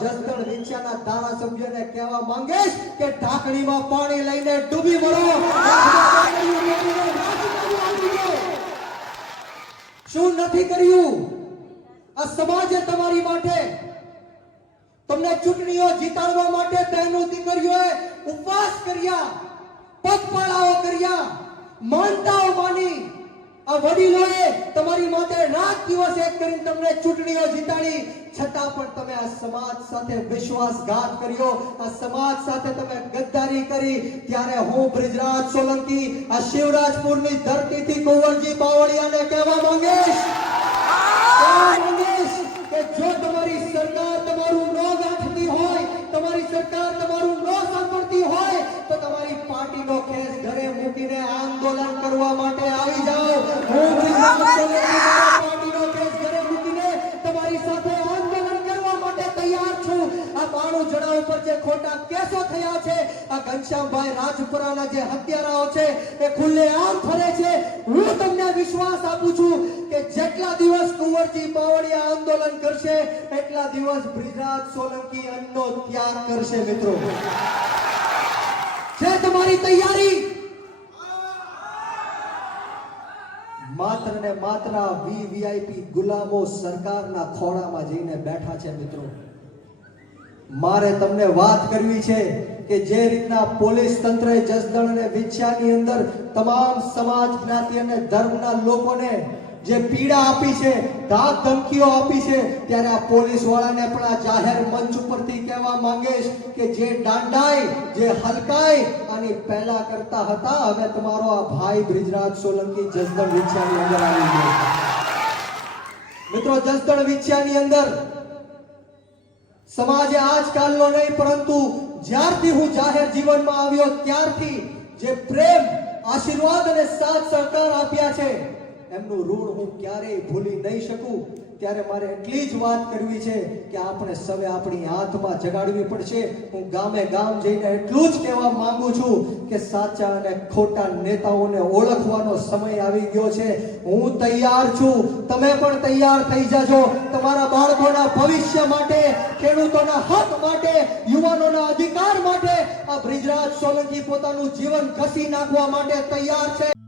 જસદણ વિંછિયાના ધારાસભ્યને કહેવા માંગીશ કે ઢાંકણીમાં પાણી લઈને ડૂબી મરો. શું નથી કર્યું? આ સમાજે તમારી માટે તમને ચૂંટણીઓ જીતાડવા માટે બહેનો દીકરીઓએ ઉપવાસ કર્યા, પગપાળાઓ કર્યા, માનતાઓ માની. આ વડીલોએ તમારી માટે રાત દિવસ એક કહેવા માંગીશ. કે જો તમારી સરકાર તમારું ન ગાંઠતી હોય, તમારી સરકાર તમારું ન સાંભળતી હોય, તો તમારી પાર્ટીનો કેસ ઘરે મૂકીને આંદોલન કરવા માટે આવી જાઓ. વિશ્વાસ આપું છું કે જેટલા દિવસ કુંવરજી બાવળિયા આંદોલન કરશે એટલા દિવસ બ્રિજરાજ સોલંકી અન્નનો ત્યાગ કરશે તમારી તૈયારી માત્ર ને માત્ર વીવીઆઈપી ગુલામો સરકારના ખોળામાં જઈને બેઠા છે મિત્રો. મારે તમને વાત કરવી છે કે જે રીતના પોલીસ તંત્રએ જસદણ અને વિછ્યાની અંદર તમામ સમાજ જ્ઞાતિ અને ધર્મના લોકોને જે પીડા આપી છે, ધાક ધમકીઓ આપી છે, ત્યારે આ પોલીસ વાળાને પણ આ જાહેર મંચ ઉપરથી કહેવા માંગીશ કે જે દાંડાઈ, જે હલકાઈ આની પહેલા કરતા હતા હવે તમારો આ ભાઈ બ્રિજરાજ સોલંકી જસદણ વિછ્યાની અંદર આવી ગયો મિત્રો, જસદણ વિછ્યાની અંદર સમાજે આજકાલનો નહીં, પરંતુ જ્યારથી હું જાહેર જીવનમાં આવ્યો ત્યારથી જે પ્રેમ, આશીર્વાદ અને સાથ સહકાર આપ્યા છે એમનું ઋણ હું ક્યારેય ભૂલી નહીં શકું. ત્યારે મારે એટલી જ વાત કરવી છે કે આપણે સવે આપણી હાથમાં જગાડવી પડશે. હું ગામે ગામ જઈને એટલું જ કહેવા માંગુ છું કે સાચા અને ખોટા નેતાઓને ઓળખવાનો સમય આવી ગયો છે. હું તૈયાર છું. તમે પણ તૈયાર થઈ જાજો. તમારા બાળકોના ભવિષ્ય માટે, ખેડૂતોના હક માટે, યુવાનોના અધિકાર માટે આ બ્રિજરાજ સોલંકી પોતાનું જીવન ઘસી નાખવા માટે તૈયાર છે.